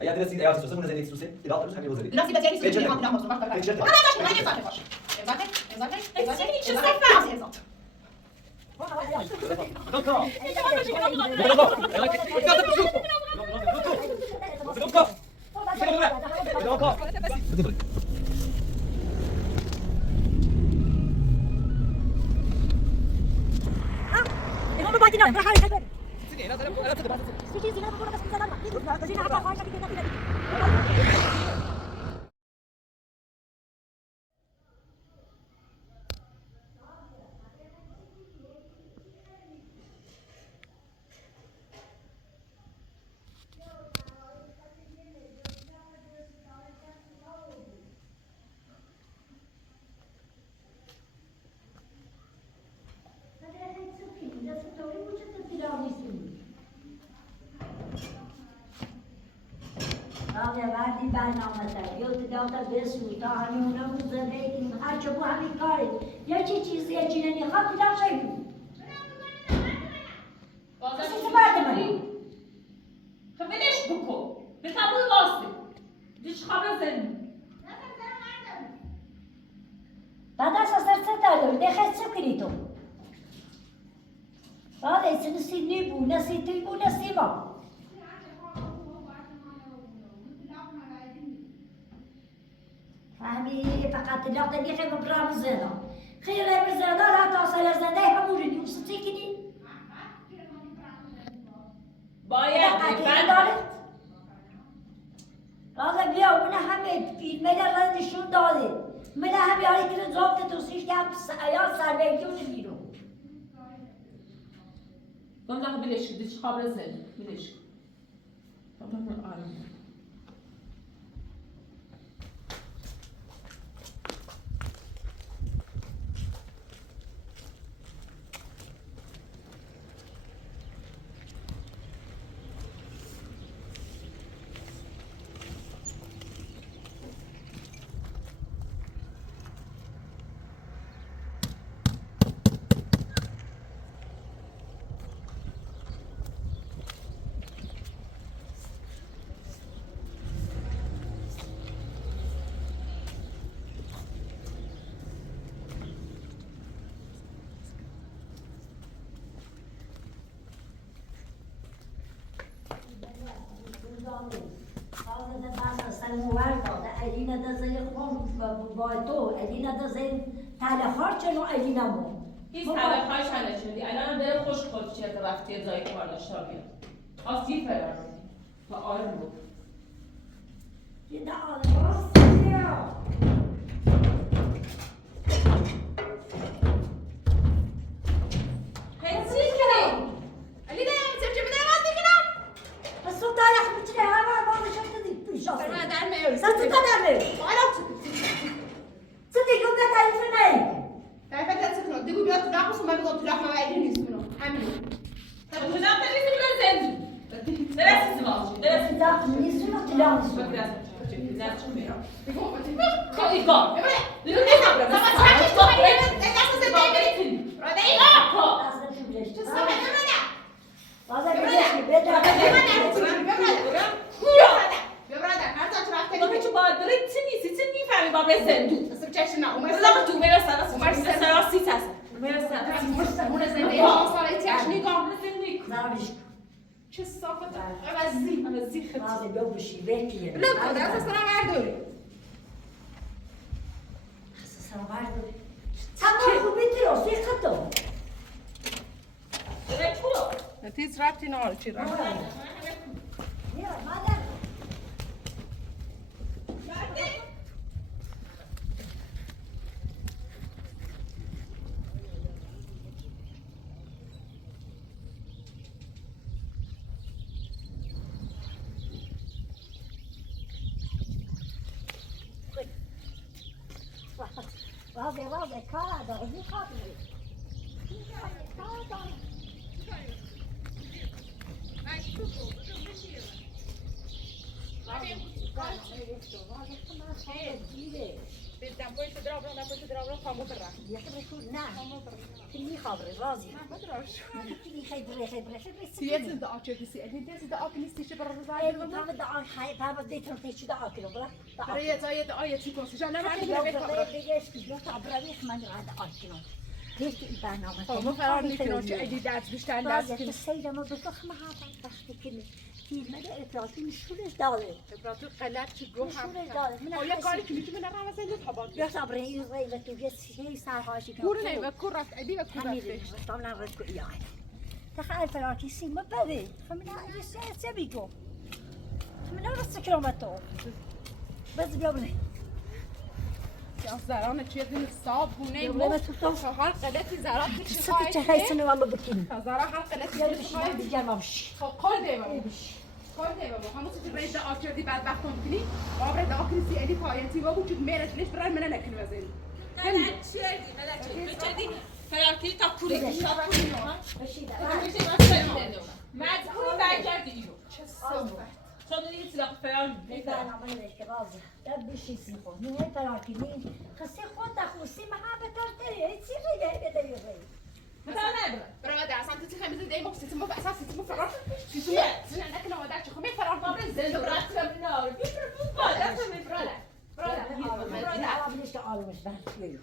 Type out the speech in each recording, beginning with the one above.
اگر درستی ایات سوسه من زنید سوسه ایات روز همین روزه درستی بزنی سوسه ما میرم مصرف کنم چه انا باش من نفهم باش وقتی برنامه داری یا داغ بسوی تا همونه اون زندگی هر چه بو همین کاری یه چیزی یه چی نمیخواد دیدم شایی بازم مرد منی خب ولش بکن به قبول واسه دیش خبر زنی بعد از سر داری دخل چه کنی تو بعد از نسی نیبو نسی تیبو نسی با فهمی فقط لاغت دیگه برام زنا خیره بزنا لا تاصل زنده همون نیوستی کنی باید لازم بیا اون همه فیلمه در نشون داده من همه هایی که زوب توصیش که هم یا سربیگی اون بیرون گفتم بلش کن دیش خبر زنی بلش کن اینا دزای خون با تو اینا دزای تلخار چنو اینا مو هیچ تلخارش نشدی الان دل خوش خود چه رفتی زای کار داشته بیاد آسی فرار و آرم بود یه ده آرم چه صافت عوضی خطی بازه بیا بشی بکیه نه کده از سرم برداری سرم برداری تمام خوبی تیرو سی خطو بره چورو تیز ربطی نهار چی ربطی بیا مادر واضح کار داره این کار داره کار داره بدم پشت درابرم نه پشت درابرم خامو برم يخبرك نه كلي خبري راضي ما بدرش كلي خبري سیاست دا آچه سی ادی دست دا آب نیستی برای اي روزای ما بده عن حي ما بده تنتي دا اكل بلا برای زاید آیه چی کنسی جان نمیشه لو بگم بيجيش كيلو تاع براويح من عاد اكل ليش البرنامج ما فرار نیکنم چه ادی دست بیشتر دست راضي کنی السيدة ما بفخ معها بختي كلمة في المدى إفراطي مش شولش داله براتو قلت چی گو هم شولش داله من آیا کاری که میتونه من راه زنده تابان يا صبري يغيب تو جس شيء صار هاشي کور نه و کور رفت ادی و کور حميد رفت طبعا رزق إياه تخيل فراكي سي ما بدي فمن سبيكو من أول كيلومتر بس بيوبلي از زران چیه دین صابونه بيوبلي ما تفتح هر قلتی زران میشه سكت هاي سنة ما بكين زرا هر قلتی يلا بشي بيجي ما بشي قال دیوام قال دیوام همون چیزی رئیس آچردی بعد وقت کنی آبر داخلی سی ادی پایتی و وجود میرت لیش برای من نکن وزین بچردی فرارتی تا پولی بشي مجبوری برگردی اینو چه صافه چون دیگه سلاح فرار أنا ما ليش كرازة لا بشي سيخو من هاي فراكي مين خسي خود أخوسي معها بترتري هاي تسيري جاي بدي يغيب مثلا نبرم برای ده اصلا تو خمیز دیگه مخصوصی تو اساس تو فرار تو نه نکن آماده چه خمی فرار ما به زنده برات من نار بیشتر فوتبال دست من براله أنا ما ليش كعالمش بحكي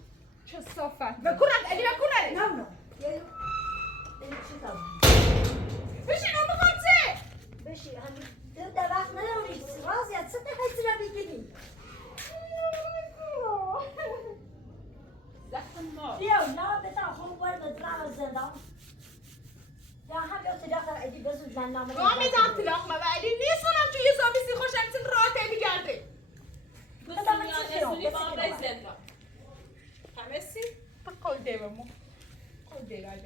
چه صافه و کورن علی و کورن نعم يلا شو تسوي بشین اون بخاطه بشي هم تبدأ وقت نداري رازي هتصدق هالسنة بيجيني زخم نار بيو لا بتاع خو ورد طلع الزندان لا هم يوم تدخل عندي بس البرنامج قامی دام طلاق ما ولی نیستم تو یه سامی سی خوش انسان راه میگرده همسی قول دیوامو قول دیوام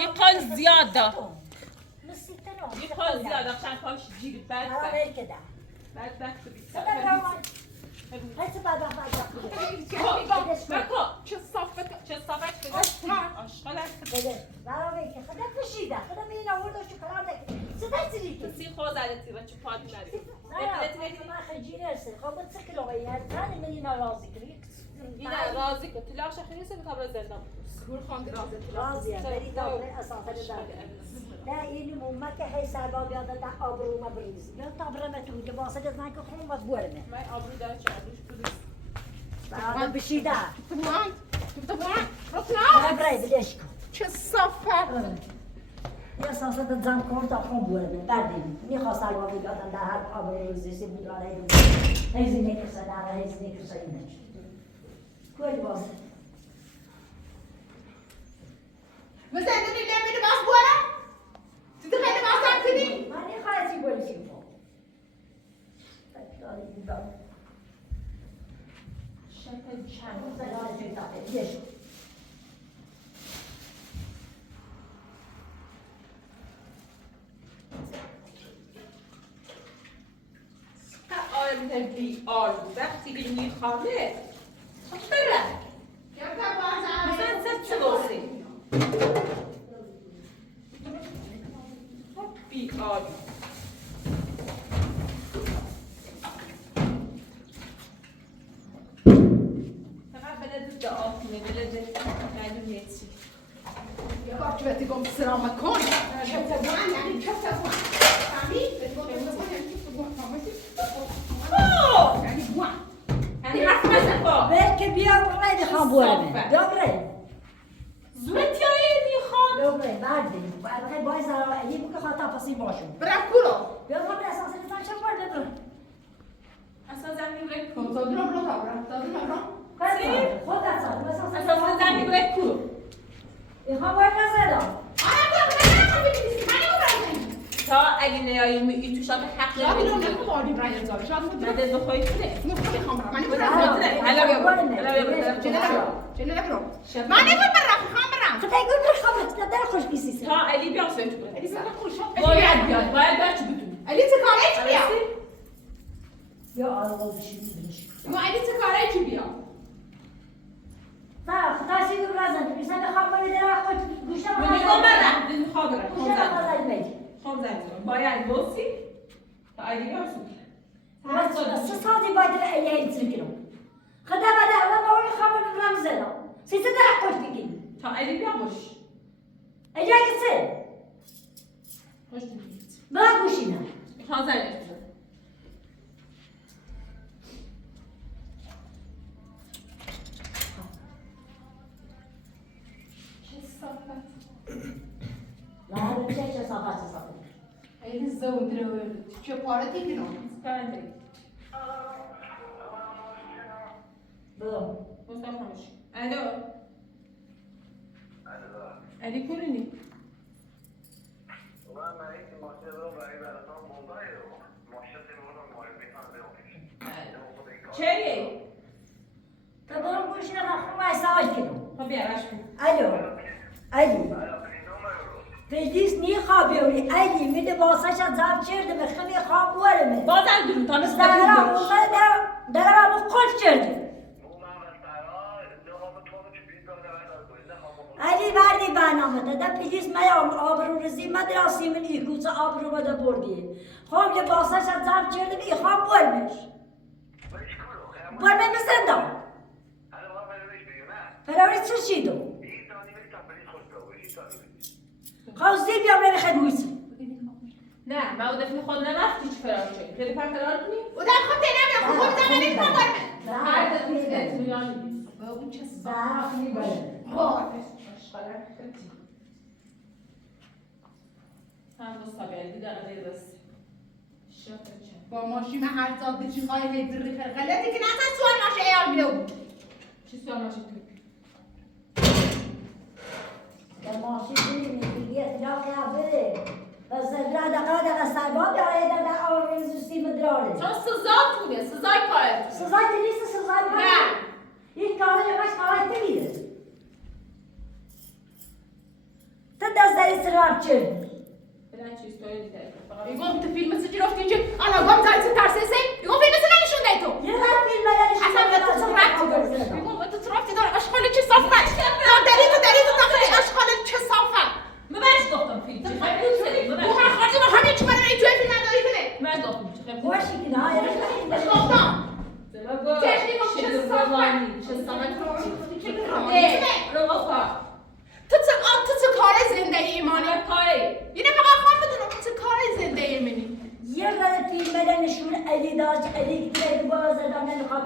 یه قال زیاده نسيتنا یه قال زیاده عشان پاش جیری بعد أنا غير كده بعد بیت هسه بعد ما مکو چه صافه چه صافت بده آشغالت بده برای که خدا کشیده خدا می نورد و شکلات صدا سریکی سی خوزالتی و چه پاد نری ما خجيني ارسل خو بتسكر ويا ثاني من نرازي كريك نه راضی که طلاق شخصی سه بتابر زنده سکور خواند رازه راضية بري دابر اساسا دابر لا إني ممك هي سبب يادا دا أبرو ما بريز لا تابر ما تقول جباسة جزنا كخون مطبورنا من آبرو داره چه آبروش بودش هذا بشيدا تبوان تبوان لا رطنا براي بديشكو چه صافه يا اساسا دزام كون تا خون بورنا بعدين ني خاص على وقت يادا دا هر أبرو زي بودرا هي زينك سدارة هي زينك سينك كل باز مثلا اللي من باس بورا تتخيل باس تاني ماني خايف يقول شيء فوق شکل چند سلام جدا ليش آرم بی آرم وقتی که میخوامه بره مثلا سه باسی بی آرم فقط بلد دعا کنه بلد معلوم چی يا بارك بتي قوم السلام كون شفت وان يعني شفت وان فاهمين يعني بوان یعنی حرف نزن بركي بيا وراي خان بورنا دوبري زورت یا میخوام دوبري بعدين بعد بايز على بك خاطر فصيل باشو براكولو بيا ما اساس اللي شو ورد بر اصلا زمین برای کو كم صدرهم برا صدرهم برا خود اصلا اصلا زمین برای کو يخا ورد زدا تا اگه نیاییم این توشات حق شاید نمیدیم اون نمیخواد آدی برای زاری شاید اون مده بخوای کنه نمیخوام برام من خدا يقول لك خبرت تقدر خوش بيسيس تا علی بیام سویت کنه باید بیاد باید بیاد چی بدونی علی تکاره بیا يا الله بشي ما علی تکاره کی بیا تا خدا سيدي برازن بيسا خبر ده خوش گوشه من میگم من دل خواه برم گوشه ما زد خام زمین باید بوسی تا علی بیام سویت بس ساعتی باید ایه کنم. خدا بده اول ما اون خبر نمیزنم. سیزده درک خوش بگی. تا علی بیا باش. ایه کسی. خوش بگید. بله گوشینه. حاضر است. نه چه صافت. خیلی زود رو چه پاره دیگه بله. برو. مصطفی خاموش. الو. علی کورینی. چیه؟ تو برو گوشینه خونه سوال کنم. خب بیا باش کن. الو. پیدیس نی خوابیوری ایلی میده واسش از زب چرده بخمی خواب ورمه بازم درو تا مثل زهرا موقع درم ابو قلب چرده ایلی بردی برنامه ده پیدیس میام آبرو رزی مدرسی من ایکوچه آبرو بده بردی خواب یه واسش از زب چرده بی خواب ورمش ورمه بزندم فراوری چه شیدو خواستی بیام نمیخواد مویسی نه ما دفعه خود نرفتی چی فرار شد تلفن فرار کنی و در خود نمیام خود در نمیام برمه هر دفعه اطمینان نیست با اون چه زهرا میبره هم مستقل دیدن دیدست با ماشین هر زاد به چی خواهی هیدری خرقلتی که نزد سوال ماشه ایال بیدو چی سوال ماشین تو؟ در ماشین میگی اطلاق بده بس دقیقه سرباب داره در آرزوسی مدراره چون سزا تونه سزای کارت سزای نیست سزای نه این کاره یکش کاره تمیره تو دست داری سراب چه بلند چیز توی دیده میگم تو فیلم سجی رفتی چه الان گام زایت ترسیسه میگم فیلم سجی نشون دی تو یه رد فیلم یعنی اصلا به تو چه ربطی داره میگم تو رفتی داره اشغال چه صافت داری تو داخل اشغال چه صافت مبارش گفتم فیلم چی خیلی دوست داریم او هر خاطر ما همین چی برای توی فیلم نداری کنه من گفتم چی خیلی خوشی که نه یعنی باش گفتم چه صافانی چه صافانی رو بخواه تو چه کار زندگی ایمانی پای یه فقط خواهم بدونم تو چه کار زندگی ایمانی یه رد فیلم نشون علی داشت علی که باز دادم نمیخواد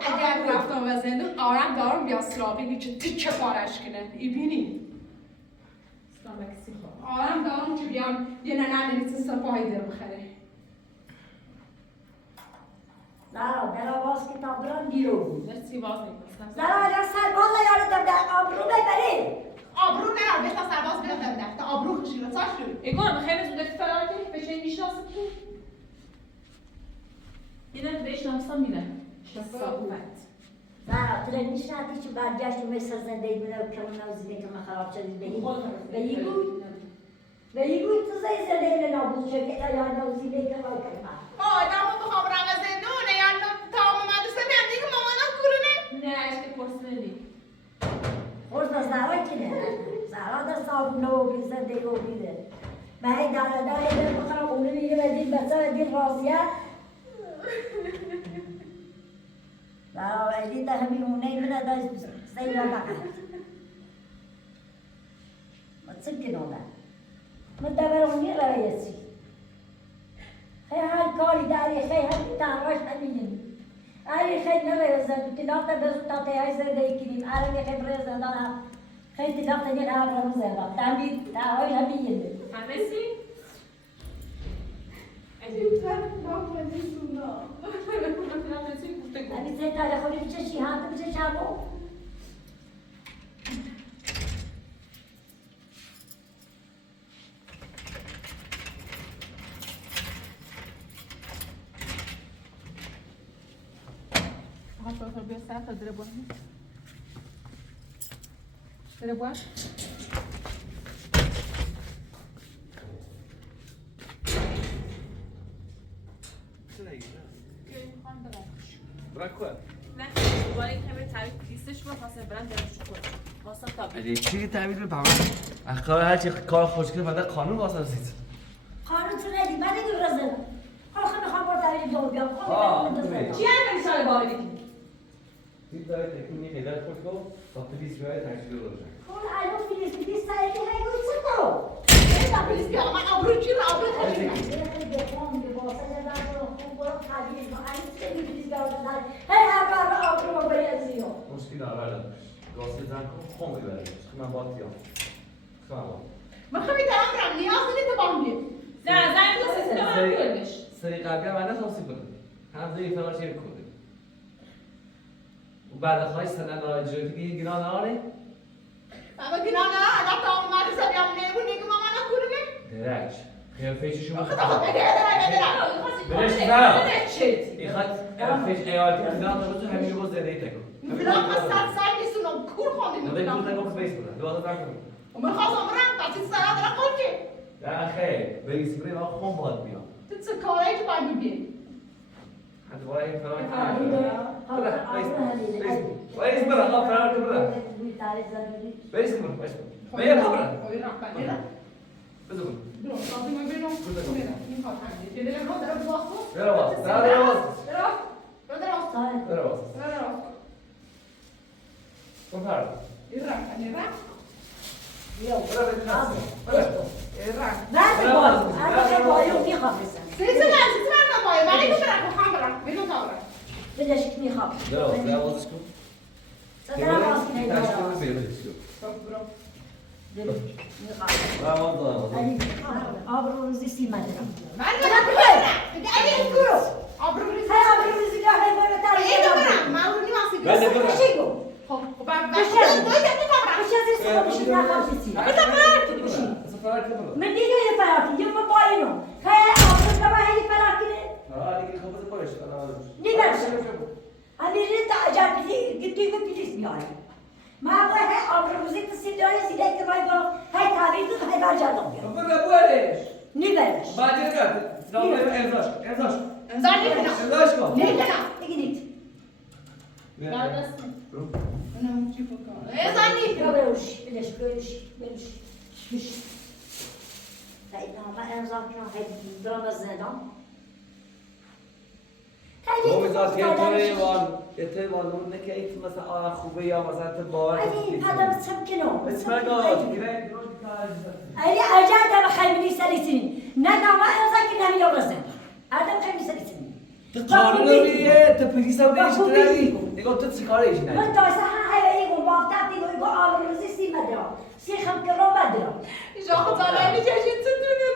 اگر رفتم و زندون آرام دارم بیا سراغی چه کارش کنه ایبینی آرام دارم که بیام یه ننه نیست سپاهی در بخره زهرا در آواز کتاب بران بیرون مرسی باز نمیکنم زهرا اگر سرباز یادم در آبرو ببری آبرو نه بهتا سرباز بیادم دفت آبرو خشیره ساش رو ایگون خیلی تو دفت فرار کنی به چه میشناسه تو یه دفت بشناسم میره صافت زهرا تو نشناختی چون برگشت مثل زندگی بوده و که اون نوزیده که من خراب شدید به یگوی تو زندگی نابود شد که یا نوزیده که ما کنم آدم رو بخوام رم زندونه یا تمام مدرسه میاد دیگه مامانا کورونه نه اشک پرسنه نی خورد از زهرا که نه زهرا در صابونه و بی زندگی و بیده من هی داره بخورم اونو میگه بدین بچه بدین راضیه زهرا ایدی در همین اونه منه در زیده بقید ما چه کنونه من دبرونی رایسی خیلی هر کاری داری خیلی همین تنراش همینی خیلی نمیرزن که نافت بزرگ تا تیهای زنده کنیم خیلی رزن دارم خیلی نافت یک عرب رو زنده تنبید تنهای همینی همسی؟ همین زن تلخونی بچه چی هم تو بچه شبو نه دوباره کمی تعریف لیستش رو خواستم برم درشو کنم خواستم تا علی چی تعبیر رو بابا اخکار هر چی کار خوش کنه بعد قانون واسه رسید خانم تو ندی من دور رزن آخه میخوام با تعریف دور بیام چی هم سال بابی دیگه دید داره تکونی هیدر خود کو با پلیس بیاید تشکیل روشن کن الان فیلیسپی سعیدی های گوش تو نه پلیس بیا من آبرو چی رو آبرو خیلی خیلی بخوام به واسه جدن رو خوب برو خلیل و این چه فیلیس بیاید هی هر بار آبرو بریزیو مشکل آورده گاسی زن کن خون ببرید من با تیام خواهم من خیلی دارم برم نیاز نیست تو باندی نه زنگ تو سیستم هم کردش سری قبلی هم من توصیف کنم هم زیر فراشی میکنه و بعد خواهی سنن آقای جوی دیگه گناه ناره بابا گناه نه اگر تا اومد سبیام نگو نگو ماما نکنه درکش خیافه شما خدا بده برش نه ایخواد خیافه ایالتی فیلان تا تو همیشه باز زده ای تکن فلان ما سال نیستونم کور خوندیم نده کور تکن که بیس بودن دوازه تکن و من خواستم برم بچه سرا دارم خورده نه خیر بریسی بری من خون باید بیام تو چه کاری که باید ببین حتی باید این فرار وایس برا الله فرار که برا بریس برا بریس برا بیا برا اوی رفت بده بزن برو سازی من بینم میرم این کار کنید دیگه رو دارم واسه برا باز برا باز برا باز کن فرار این رفت برا بدین نفسی برا نه باید الان باید میخوام بسن سیزن باید من اینو برم خواهم برم بینو تا برم بدش میخوام برا باز برا بازش کن صدر باز کنید تشکیل بیر برو برا باز علی آبرو روزی سی مدرم من برم اگه این برو آبرو ریزی های آبرو روزی که های برو تا اینو برم من اون نیماسی بله برم برا بشی گو خب بعد دو تا برم بشی از این سخت بشی نخواه بشی اصلا فرار که برا من دیگه یه فراکی یه مباینو های آبرو که باید یه فراکی نه آه دیگه خوب بازش نیبرش امیری تا عجب بیدی گیتی به پیلیس بیاری ما باید های آبرو روزی کسی داری زیده که باید با های تابیر دو های برجردم بیارم برا بورش نیبرش بعد یه کرد نامه امضاش امضا نکنم امضاش کن نکنم دیگه نیت اونم چی بکنم امضا نکنم بروش بلش بش خیلی نامه امضا کنم خیلی دام زدم رومیزات یه توی وان نکه ایت مثلا آه خوبه یا مثلا تو باور علی پدرم سب کنم اسم نگاه تیگره علی ارجع دم خیلی سلیسین نه نامه امضا کنم یا بزن آدم خیلی سلیسین قانون میگه تو پلیس هم نمیشه نگاه تو چی کارش نه من تاسه های ایگو بافتم دیگو ایگو آبروزی سی مدرم سی خم کرو مدرم اینجا خدا نمی‌کشید تو دنیا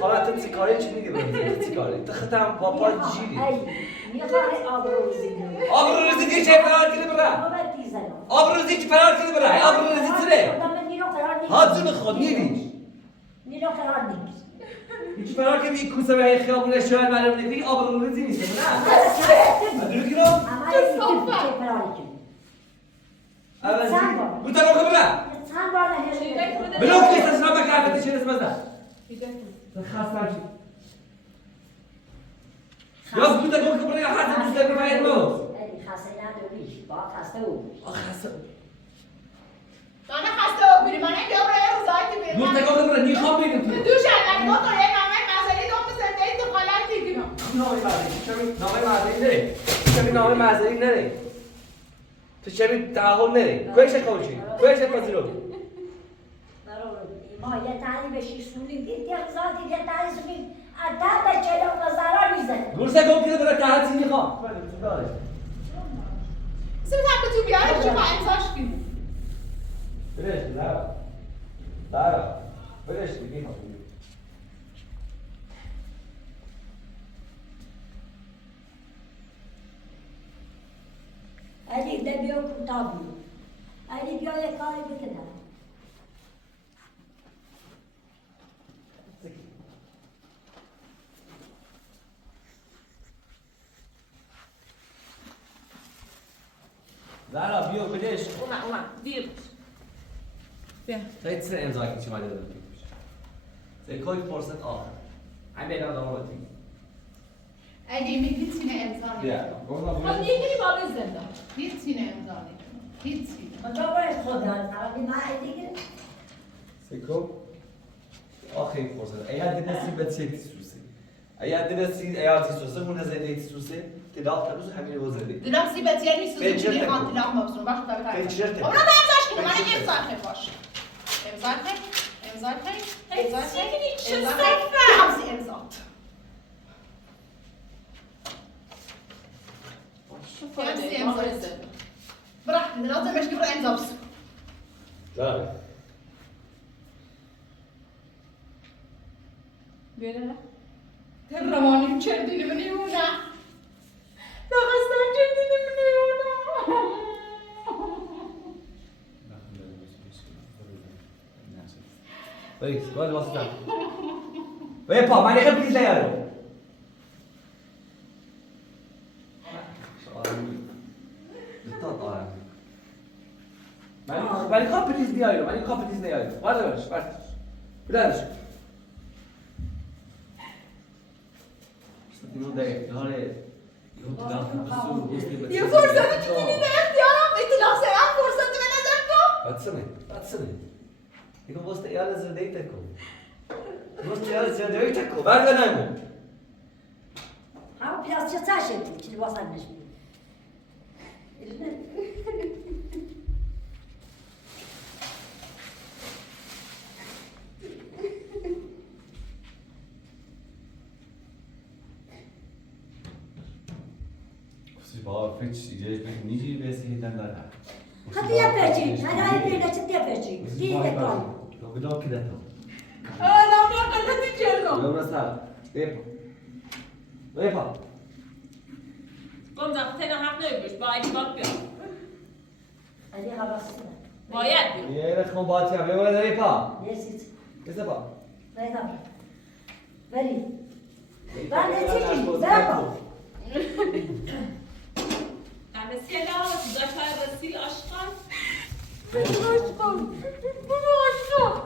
حالا تو چی کارش میگه تو چی کاری تو ختم با پا جیری میخوای آبروزی آبروزی دیگه چه فرار کنه برا آبروزی چه فرار کنه برا آبروزی چه هاتون خود نیست نیرو قرار نیست هیچ فرار که می کوسه به خیابون شهر معلوم نمیگی آبروزی نیست نه ادرو کیلو اول بوتا رو خبره چند بار نهشته بلوک نیست اصلا بکرده چه اسم ده خسته شد یا بوتا رو خبره یا حتی دوست داری باید موز خسته نداریش با خسته او خسته من خسته و بیری من بیا برای روزایی بیرم بوتا رو خبره نیخوام بگم تو دوش الان ما تو یه نامه مزاری دوم زنده تو خالت دیگم نامه معذری نره تو چه تعهد نره کویش کوچی کویش پذیرو ما یه تعریف شیشونی دید یه زادی یه تعریف می اتا بچه رو نظارا میزنه گورسه گم که برای تعهد چی میخوام سیم هم تو بیاری چه با امضاش کنی برش دارا برش میگم علی بیا کوتاه بیو علی بیا یه کاری بکنه زارا بیو بدش اومد دیر بیا تا چه امضا کی چی ماده دادم سه کوی فرصت آخر همین الان دارم بهت اگه میگی تینه امضا بیا نکنم خب دیگه بابا زنده هیچ تینه امضا نکنم هیچ من تو باید خود دارم علی ما دیگه سه کو آخر فرصت اگر دیگه نصیب بچه سوسی اگر درسی ایارتی سوسه مونه زدی سوسه تلاق تروز همین وزدی دلم سیبت یعنی سوزی Felicitări. چیلی خان تلاق مبزون باش تا بتاعي Felicitări. عمرنا ما امزاش كده ما نجي امزاح باش امزاح امزاح امزاح سيبني شو امزاح الصفة؟ عاوزي امزاح شوف يا هذا ما رزق. براحتك لازم مش كبر امزاح لا بيلا ترماني بشرديني من هنا لا غسان جرديني من هنا بريس قول واسطة ويبا ما نحب كذا يارو مالي كابتنز ديالو مالي كابتنز ديالو واردش بلاش استنو ده هاره يا فرصة بتجيني ده اختيارم انت لا سيان فرصة من نظركم Atsana. Digo, você ia nas deita com. Você ia nas deita com. Vai ganhar mo. Ha biraz çatar şey ki vatandaş. Você vai fetch, já nici vê se hitan da. Hadi yapacağım. Hadi bir de çıt yapacağım. Değil de kal. Lo vedo che da to. انا ما قلت الجنة Lo sta. Epa. Epa. قم زفتنا حق نبيش باید باید بیاد Hadi havasına. باید بیاد Viene con bacia, avevo da epa. Neyse. Che sta fa? Ver tamam. Veri. Ben de çekeyim. Ver bak. yani selam zaten resil aşkın aşkım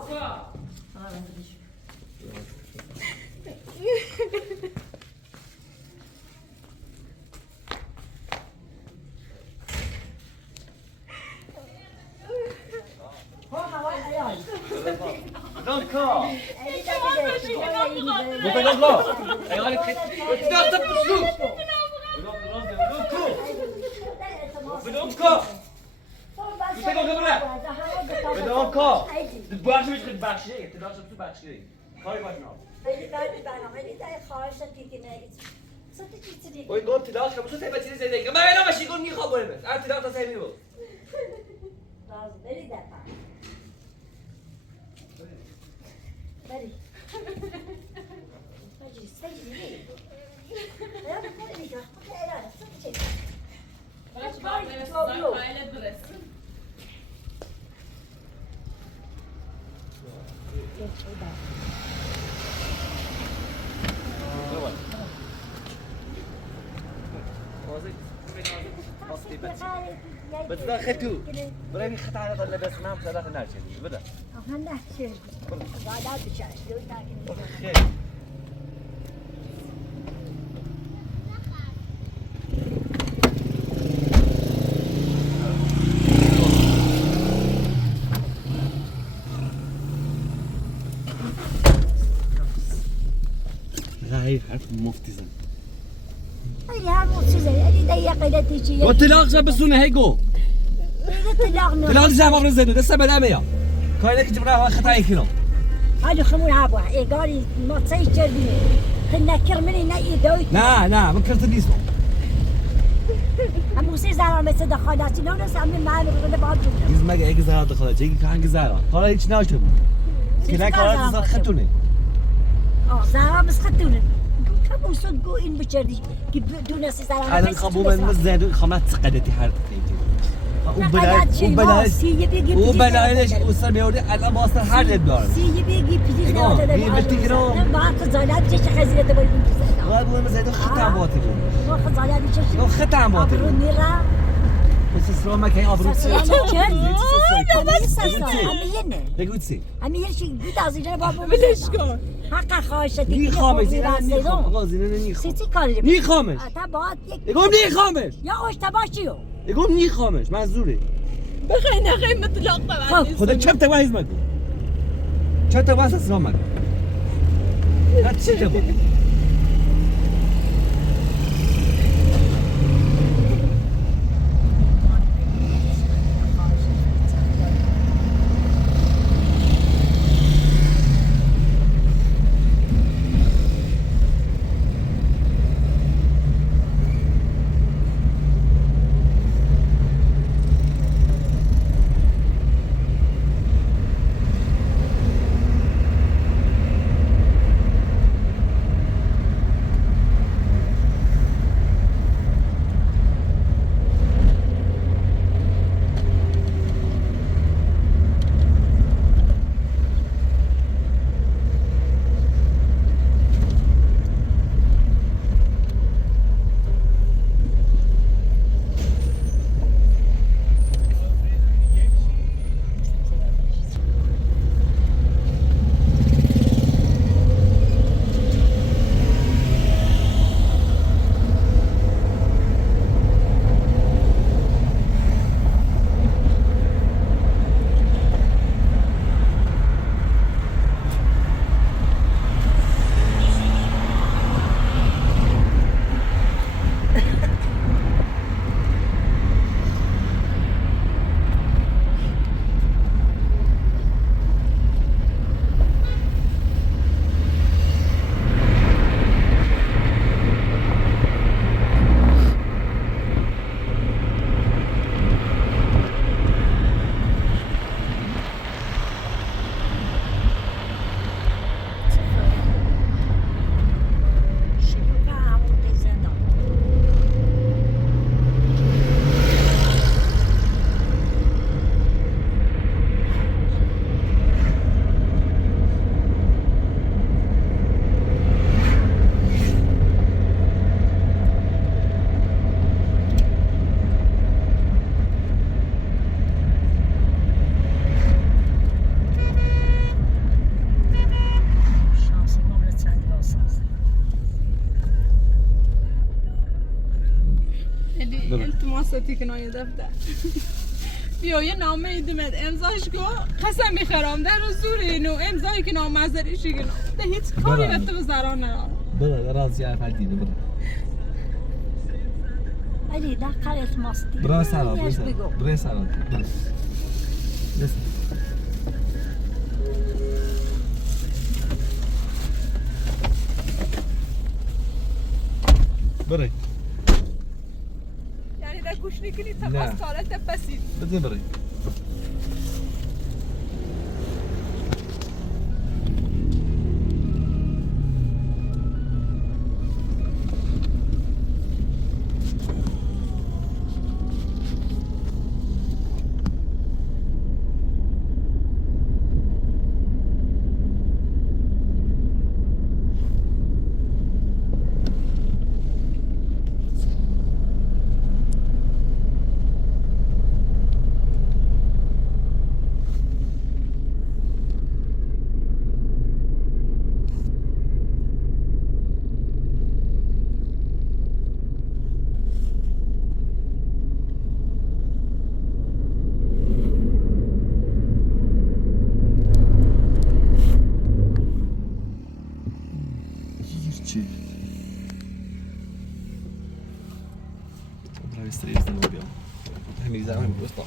Sağ. Ha ben de düşün. Korkma var hayal. Danko. Eli de gidersin. Lo vedo là. E ora che sta sta su. Danko. Tego dobra. Danko. باش میشه بخشی اقتدارش تو بخشی کاری باش نه وای گفت تلاش کنم تو سه بچه زندگی من اینا ماشی گون میخوام بس ار تلاش تا سه میو Baş باید برسن aile برسن بس ده خدتو برای خط على طول بس ما بصراحه نارش بدا خير هاي حرف مفتزن وطلاق بسونه هيجو طلاق زعما برزنو لسه بدأ يا كاينك جبرا خطاي كيلو هذا خمون عبوا إيجاري ما تصير تربيه خلنا كرمني نأي دوي لا ما كرت نيسو هم وسير زارا ما تدخلاتي لو ناس عمل معانا ولا بعض جز ما جاي جزارة دخلت جاي كان جزارة قال هيك ناشم كنا قال خدتوني زارا بس خدونا كم صدقوا إن بشردي دون ناس زارا أنا خبو من مزداد خمات سقدتي حرت وبلاش وصل بيوري أنا ما أصل حرت الدار سي بيجي بيجي ما خزانات جيش خزينة تبغى غاب وين مزداد ختام باطل ما خزانات جيش ختام باطل نيرا بس سلام ما كان أبرد بگو چی؟ همین یه چیزی بود از اینجا بابا بلش کن حق خواهشتی نی خامش نی خامش نی سیتی کاری نی خامش تا باید یک بگم نی خامش یا اشتباهیو بگم نی خامش منظوره بخیر نخیر مطلق ببندی خدا چپ تا وایز مگو چپ تا وایز اسلام مگو هات چی تو التماساتی کنایه دفتر بیا یه نامه ایدمت امضاش کن قسم میخرام در زور اینو امضایی که نام مزدریشی کنم ده هیچ کاری رفته به زران نرام بله راضی افدیده بله علی ده قرص ماستی برای سلام برای سلام برای یعنی در گوش نکنی تا از کارت بسید بده برای چی؟ Otra vez traes de novio. Déjame guisarme mi puesto.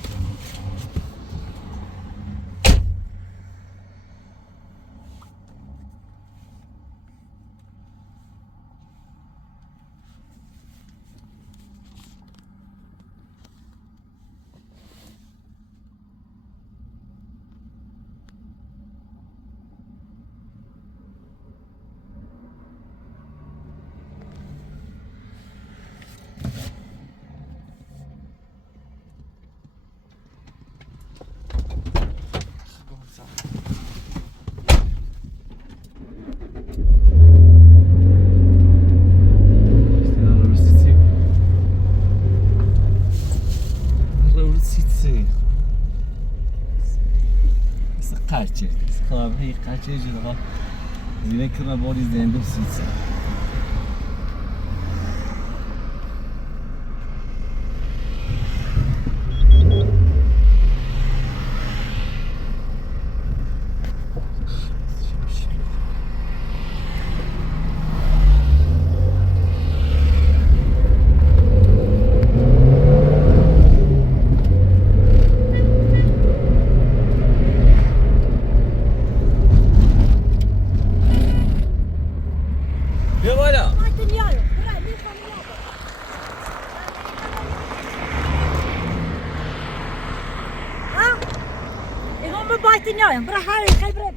قرچه خواهی قرچه جدا زیره کرنا باری زنده سیتسه نایم برای هر خیلی برای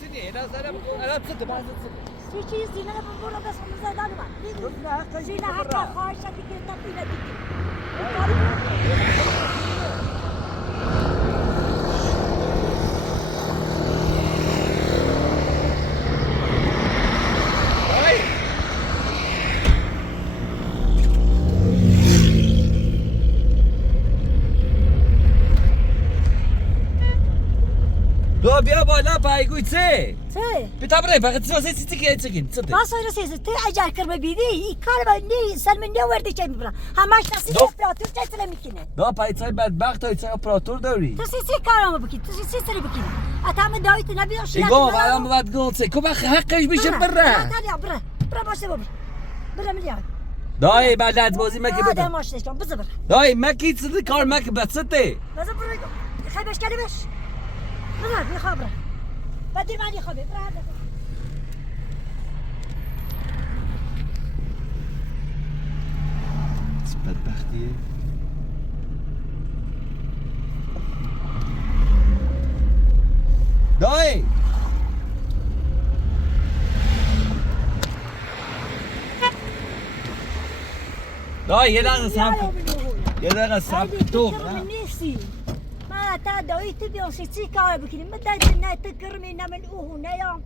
سنی انا تصدق بعد تصدق چی چیزی نه برو بس مزه دادم من زینا حقا خواهش دیگه تبدیل دیگه دو بیا بالا پایگوی چه؟ چه؟ بیتا برای فقط چیزی که چکین تصدق باز سیاسی تی اجار کر ببینی این کار با نی سر من نوردی چه میبرم همش نسی اپراتور چه میکنه دو پایتای بدبخت های چه اپراتور داری؟ تو سی کارامو بکی تو سی سری بکی اتام دایت نبی شیلا ایگو الان بعد گلت کو بخ حقش میشه بره برا باشه بابا برا میلیون دای بعد از بازی مگه بده بده ماشینش کن بذار برا دای مکی چه کار مک بسته بذار برا خیلی بش کردی بش برا میخوام برا بدی من خوابه برا بدبختیه دای دای یه دقیقه صبر تو نیستی ما تا دایت بیان سی کار بکنیم مدت نه تکرمی نه من اوه نه یا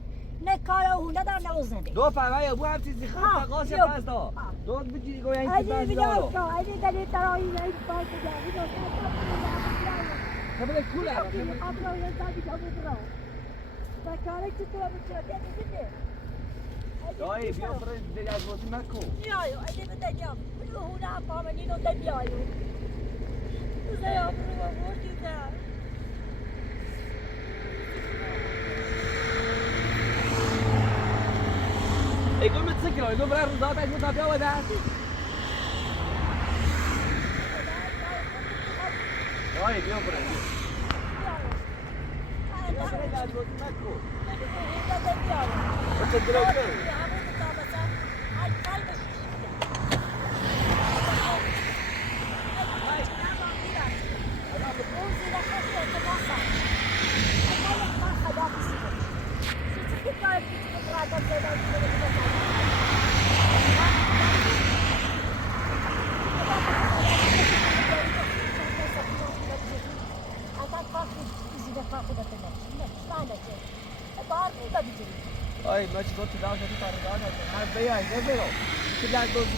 نه کار اوه نه در نوزنده دو پرای ابو هم چیزی خود تقاس پس دا دو بگیری گویا این که پس دارو اگه دلی ترایی نه این پاس جایی خبره کوله ابرو یه زدی که ابرو تا کاری که تو بچه دیگه دایی بیا برای دیگه از بازی مکو. بیایو اگه بده جام برو هونا پامنی رو ده بیایو بزایا برو بردی ده يقول متسكرة يقول برا الرزاق عايز مطابع وداعتي. طيب يا برا. Ay, mas vou te dar uma gente para dar, mas bem aí, né, velho? Te dá 12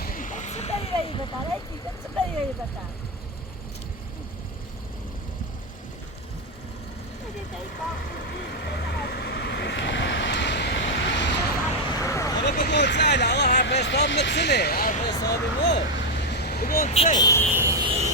أنا بقول سهل، الله بس طاب متسلة، عارف صابي مو، بقول سهل.